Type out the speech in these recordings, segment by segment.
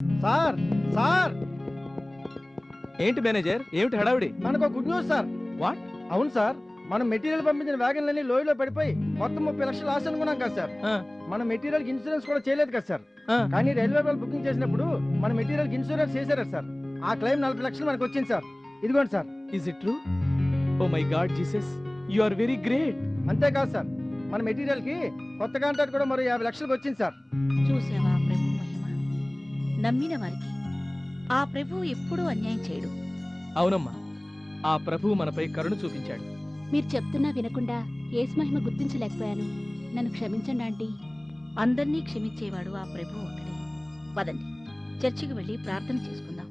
Sir sir ఏంటి manager, ఏమిటి హడావిడి? మనకు గుడ్ న్యూస్ సార్. వాట్? అవును సార్, మనం మెటీరియల్ పంపించిన వ్యాగన్లన్నీ లోయలో పడిపోయి మొత్తం 30 లక్షలు లాస్ అనుకున్నాం కదా సార్. మన మెటీరియల్ కి ఇన్సూరెన్స్ కూడా చేయలేదు కదా సార్. కానీ రైల్వే వాళ్ళు బుకింగ్ చేసినప్పుడు మన మెటీరియల్ కి ఇన్సూరెన్స్ చేశారు సార్. ఆ క్లెయిమ్ 40 లక్షలు మనకు వచ్చింది సార్. ఇదిగోండి sir. Is it true? Oh my god Jesus, you are very great. అంతేకాదు సార్, మన మెటీరియల్ కి కొత్త కాంట్రాక్ట్ కూడా మరో 50 లక్షలకు వచ్చింది సార్. చూసావా ప్రభు మహిమ? నమ్మిన వారికి ఆ ప్రభు ఎప్పుడూ అన్యాయం చేయడు. అవునమ్మా, ఆ ప్రభువు మనపై కరుణ చూపించాడు. మీరు చెప్తున్నా వినకుండా యేసు మహిమ గుర్తించలేకపోయాను. నన్ను క్షమించండి ఆంటీ. అందర్నీ క్షమించేవాడు ఆ ప్రభు ఒక్కడే. పదండి, చర్చికి వెళ్ళి ప్రార్థన చేసుకుందాం.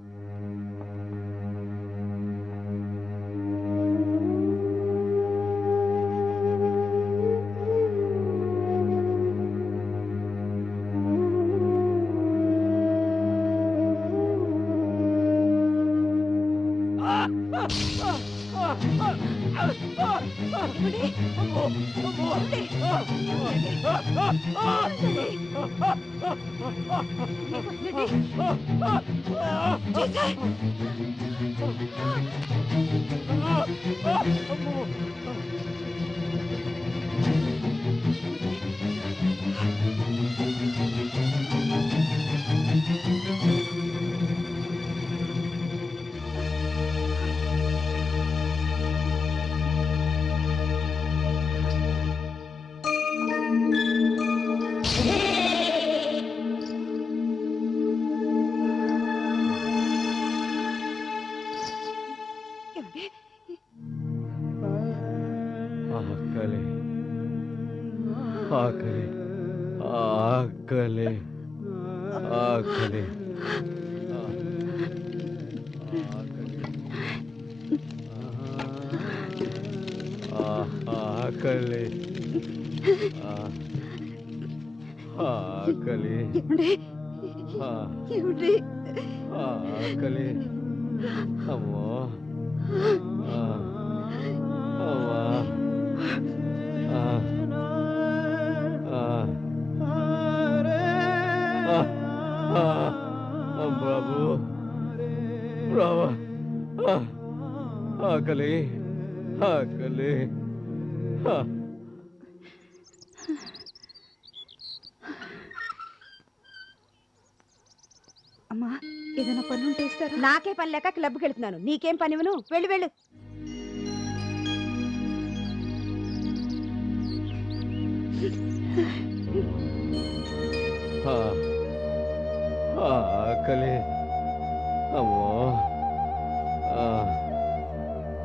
ఆకలి ఆకలి ఆకలి ఆకలి ఆకలి ఆకలి ఆకలి అమ్మో అమ్మా బాబు రావా ఆకలి ఆకలి అమ్మా, ఏదైనా పని ఉంటే ఇస్తారా? నాకే పని లేక క్లబ్కి వెళ్తున్నాను. నీకేం పనివను? వెళ్ళు వెళ్ళు. ఆకలి అమ్మో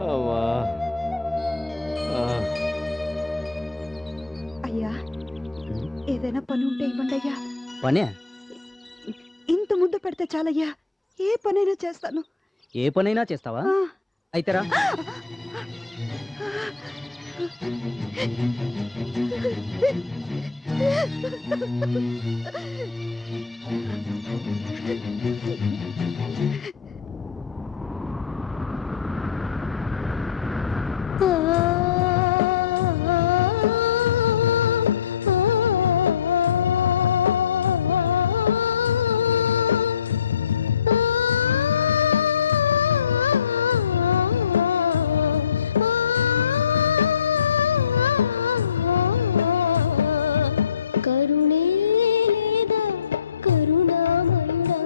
అమ్మా అయ్యా, ఏదైనా పని ఉంటే ఇవ్వండి అయ్యా. పనే? ఇంత ముద్ద పెడితే చాలయ్యా, ఏ పనైనా చేస్తాను. ఏ పనైనా చేస్తావా? అయితేరా. కరుణే లేదా కరుణామయుడా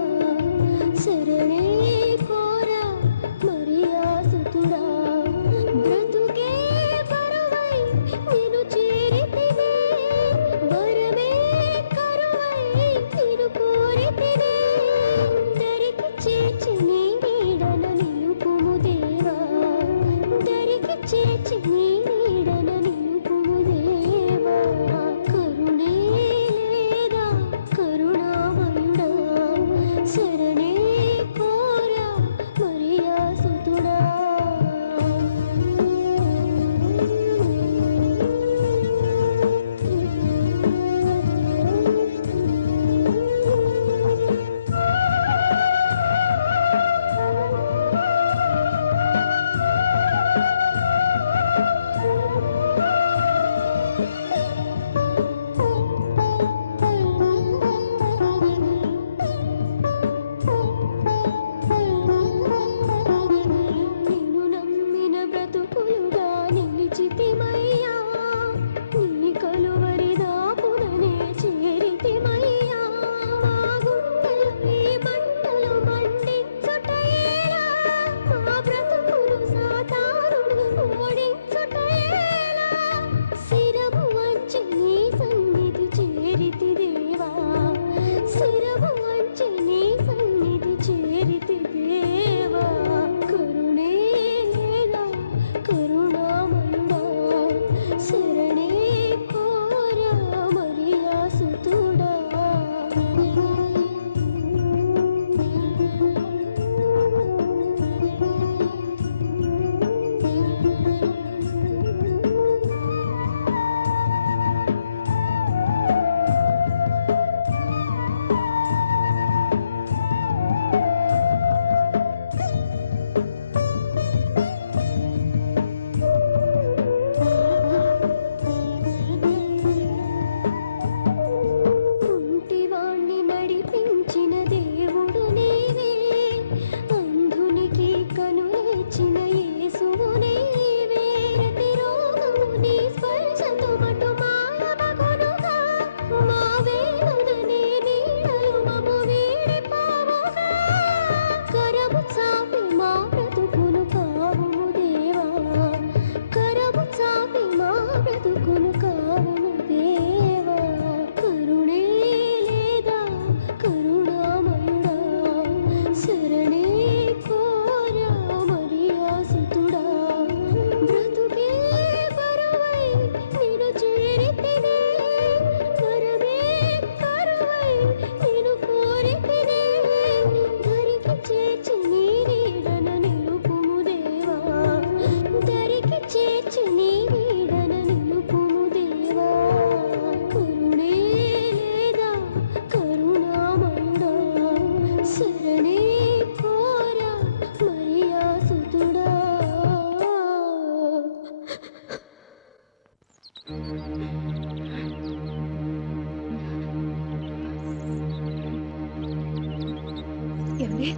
ఏమండి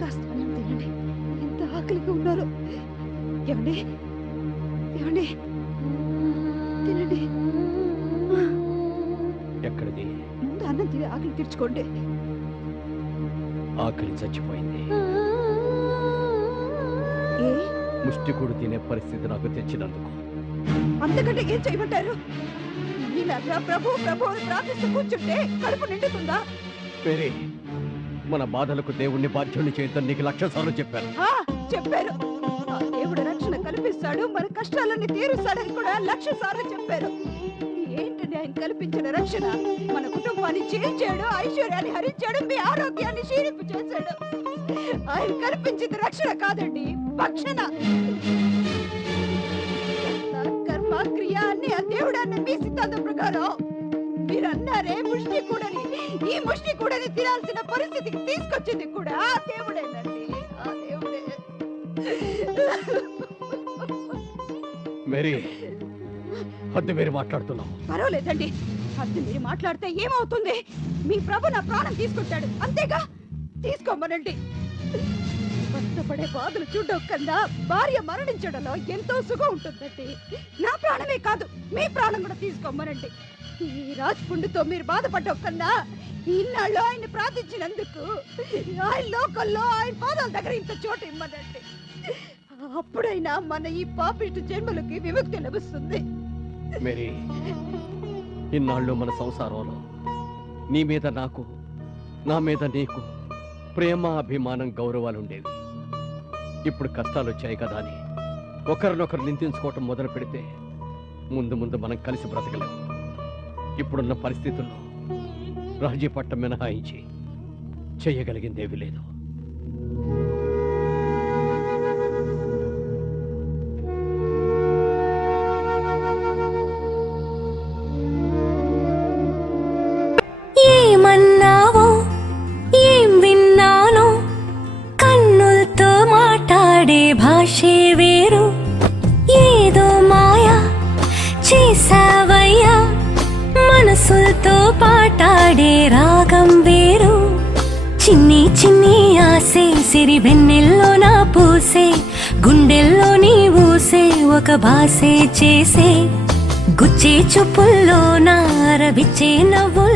కాస్త అన్నం తినండి, ఎంత ఆకలిగా ఉన్నారు. ఏమండి ఏమండి తినండి. ఎక్కడిది? ముందు అన్నం తిని ఆకలి తీర్చుకోండి. ఆకలి చచ్చిపోయింది. ఏ ముష్టికుడు తినే పరిస్థితి నాకు తెచ్చినందుకు. అంతకంటే ఏం చేయమంటారు? మీలాగా ప్రభు ప్రభు అని ప్రార్థిస్తూ కూర్చుంటే కడుపు నిండుతుందా? మేరీ, మన బాధలకు దేవుణ్ణి బాధ్యుణ్ణి చేయొద్దని నీకు 1,00,000 సార్లు చెప్పాను. చెప్పారు. ఆ దేవుడు రక్షణ కల్పిస్తాడు, మన కష్టాలన్నీ తీరుస్తాడని కూడా 1,00,000 సార్లు చెప్పారు. ఏంటండి ఆయన కల్పించిన రక్షణ? మన కుటుంబాన్ని చేయించాడు, ఐశ్వర్యాన్ని హరించాడు, మీ ఆరోగ్యాన్ని క్షీణింపు చేశాడు. ఆయన కల్పించింది రక్షణ కాదండి, భక్షణ. కర్మ క్రియ అన్ని ఆ దేవుడు అన్న మీ సిద్ధాంతం ప్రకారం మీరు అన్నారే ముష్టి కూడని, ఈ ముష్టి కూడని తినాల్సిన పరిస్థితికి తీసుకొచ్చింది కూడా ఆ దేవుడేనండి, ఆ దేవుడే. మేరీ, హద్దు మీరు మాట్లాడుతున్నావు. పర్వాలేదండి, హద్దు మీరు మాట్లాడితే ఏమవుతుంది? మీ ప్రభు నా ప్రాణం తీసుకుంటాడు, అంతేగా. తీసుకోమనండి. కష్టపడే బాధలు చూడడం కన్నా భార్య మరణించడంలో ఎంతో సుఖం ఉంటుందండి. నా ప్రాణమే కాదు, మీ ప్రాణం కూడా తీసుకోమనండి. ఈ రాజ్పుండుతో మీరు బాధపడ్డం కన్నా ఇన్నాళ్ళు ఆయన్ని ప్రార్థించినందుకు ఆయన లోకల్లో ఆయన పాదాల దగ్గర ఇంత చోటు ఇమ్మనండి. అప్పుడైనా మన ఈ పాపిష్టి జన్మలకి విముక్తి లభిస్తుంది. మేరీ, ఇన్నాళ్ళు మన సంసారంలో నీ మీద నాకు, నా మీద నీకు ప్రేమ, అభిమానం, గౌరవాలు ఉండేవి. ఇప్పుడు కష్టాలు వచ్చాయి కదా అని ఒకరినొకరు నిందించుకోవటం మొదలు పెడితే ముందు ముందు మనం కలిసి బ్రతకలేము. ఇప్పుడున్న పరిస్థితుల్లో రాజీ పట్టం మినహాయించి చెయ్యగలిగిందేమీ లేదు. ఏమన్నావో ఏం విన్నానో, కన్నులతో మాట్లాడే భాషే వేరు. ఏదో మాయా చేసావయ్యా, మనసులతో పాటాడే రాగం వేరు. చిన్ని చిన్ని ఆసే సిరి వెన్నెల్లో నా పూసే, గుండెల్లో నీ ఊసే ఒక భాసే చేసే. గుచ్చే చూపుల్లో నా రవిచ్చే నవ్వు